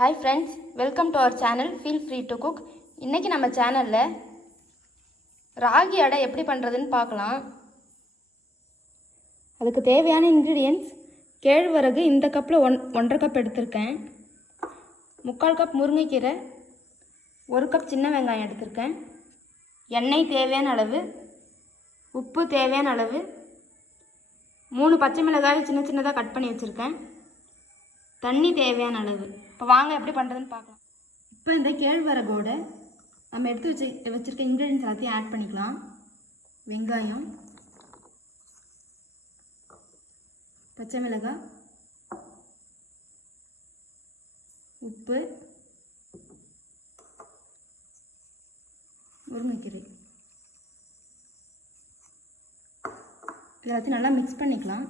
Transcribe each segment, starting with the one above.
Hi friends, welcome to our channel. Feel free to cook. இன்னைக்கு நம்ம சேனல்ல ராகி அடை எப்படி பண்றதுன்னு பார்க்கலாம். அதுக்கு தேவையான ingredients கேழ்வரகு இந்த கப்ல 1.5 கப் எடுத்துர்க்கேன். 3/4 கப் முருங்கைக்கீரை, 1 கப் சின்ன வெங்காயம் எடுத்துர்க்கேன். எண்ணெய் தேவையான அளவு, உப்பு தேவையான அளவு, 3 பச்சை மிளகாய் சின்ன சின்னதா கட் பண்ணி வச்சிருக்கேன். தண்ணி தேவையான அளவு. இப்போ வாங்க எப்படி பண்ணுறதுன்னு பார்க்கலாம். இப்போ இந்த கேழ்வரகோட நம்ம எடுத்து வச்சிருக்க இன்க்ரீடியன்ஸ் எல்லாத்தையும் ஆட் பண்ணிக்கலாம். வெங்காயம், பச்சை மிளகாய், உப்பு, முருங்கைக்கீரை எல்லாத்தையும் நல்லா மிக்ஸ் பண்ணிக்கலாம்.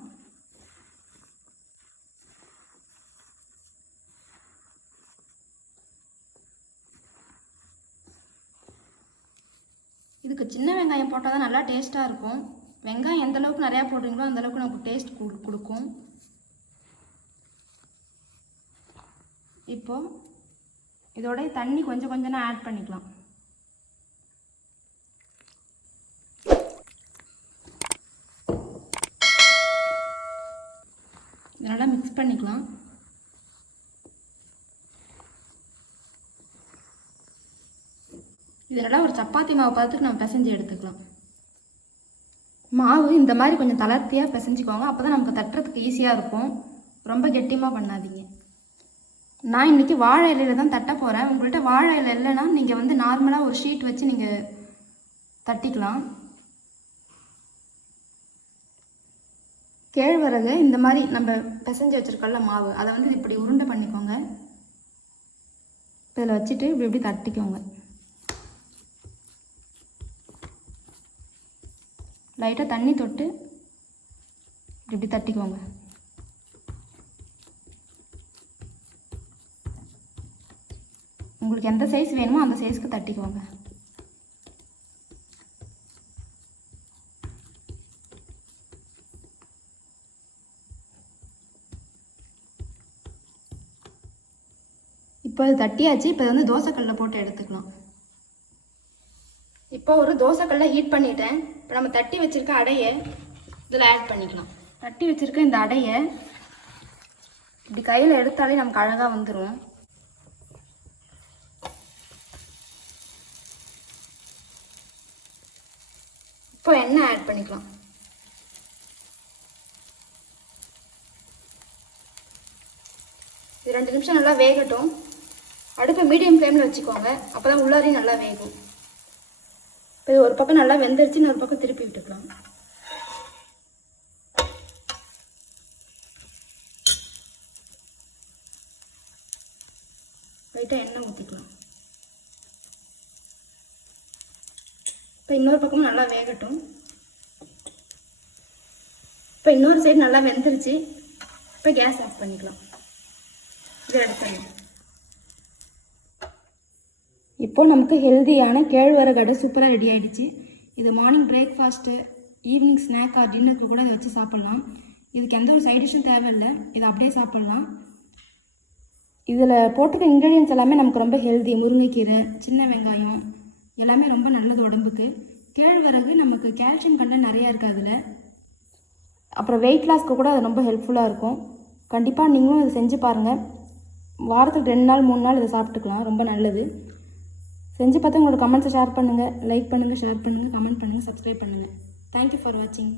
இதுக்கு சின்ன வெங்காயம் போட்டால் தான் நல்லா டேஸ்ட்டாக இருக்கும். வெங்காயம் எந்த அளவுக்கு நிறையா போடுறீங்களோ அந்த அளவுக்கு நமக்கு டேஸ்ட் கொடுக்கும். இப்போது இதோட தண்ணி கொஞ்சம் கொஞ்சம் ஆட் பண்ணிக்கலாம். நல்லா மிக்ஸ் பண்ணிக்கலாம். இதெல்லாம் ஒரு சப்பாத்தி மாவு பார்த்துட்டு நம்ம பிசைஞ்சு எடுத்துக்கலாம். மாவு இந்த மாதிரி கொஞ்சம் தளர்த்தியாக பிசைஞ்சிக்கோங்க. அப்போ தான் நமக்கு தட்டுறதுக்கு ஈஸியாக இருக்கும். ரொம்ப கெட்டியமாக பண்ணாதீங்க. நான் இன்றைக்கி வாழை இலையில் தான் தட்ட போகிறேன். உங்கள்கிட்ட வாழை இலை இல்லைன்னா நீங்கள் வந்து நார்மலாக ஒரு ஷீட் வச்சு நீங்கள் தட்டிக்கலாம். கேழ்வரகு இந்த மாதிரி நம்ம பிசைஞ்சு வச்சுருக்கோம்ல மாவு, அதை வந்து இப்படி உருண்டை பண்ணிக்கோங்க. இதில் வச்சுட்டு இப்படி இப்படி தட்டிக்கோங்க. லைட்டாக தண்ணி தொட்டு இப்படி தட்டிக்கோங்க. உங்களுக்கு எந்த சைஸ் வேணுமோ அந்த சைஸ்க்கு தட்டிக்கோங்க. இப்போ இது தட்டியாச்சு. இப்போ வந்து தோசைக்கல்லில் போட்டு எடுத்துக்கலாம். இப்போ ஒரு தோசைக்கல்லை ஹீட் பண்ணிட்டேன். இப்போ நம்ம தட்டி வச்சுருக்க அடையை இதில் ஆட் பண்ணிக்கலாம். தட்டி வச்சுருக்க இந்த அடையை இப்படி கையில் எடுத்தாலே நமக்கு அழகாக வந்துடும். இப்போ எண்ணெய் ஆட் பண்ணிக்கலாம். இது 2 நிமிஷம் நல்லா வேகட்டும். அடுப்பை மீடியம் ஃப்ளேமில் வச்சுக்கோங்க. அப்போ தான் உள்ளாரையும் நல்லா வேகும். இப்போ இது ஒரு பக்கம் நல்லா வெந்துருச்சு, இன்னொரு பக்கம் திருப்பி விட்டுக்கலாம். லைட்டாக எண்ணெய் ஊற்றிக்கலாம். இப்போ இன்னொரு பக்கமும் நல்லா வேகட்டும். இப்போ இன்னொரு சைடு நல்லா வெந்துருச்சு. இப்போ கேஸ் ஆஃப் பண்ணிக்கலாம். இதை எடுத்துடலாம். இப்போ நமக்கு ஹெல்தியான கேழ்வரகு அடை சூப்பராக ரெடி ஆகிடுச்சு. இது morning breakfast, evening snack or டின்னருக்கு கூட இதை வச்சு சாப்பிட்லாம். இதுக்கு எந்த ஒரு சைட் டிஷ்ஷும் தேவையில்லை. இதை அப்படியே சாப்பிட்லாம். இதில் போட்டிருக்க இன்க்ரீடியன்ஸ் எல்லாமே நமக்கு ரொம்ப ஹெல்தி. முருங்கைக்கீரை, சின்ன வெங்காயம் எல்லாமே ரொம்ப நல்லது உடம்புக்கு. கேழ்வரகு நமக்கு கால்சியம் கண்டென்ட் நிறையா இருக்குது அதில். அப்புறம் வெயிட் லாஸ்க்கு கூட அது ரொம்ப ஹெல்ப்ஃபுல்லாக இருக்கும். கண்டிப்பாக நீங்களும் இதை செஞ்சு பாருங்கள். வாரத்துக்கு 2 நாள் 3 நாள் இதை சாப்பிட்டுக்கலாம். ரொம்ப நல்லது. செஞ்சு பார்த்து உங்களோட கமெண்ட்ஸை ஷேர் பண்ணுங்கள். லைக் பண்ணுங்கள், ஷேர் பண்ணுங்கள், கமெண்ட் பண்ணுங்கள், சப்ஸ்கிரைப் பண்ணுங்கள். தேங்க்யூ ஃபார் வாட்சிங்.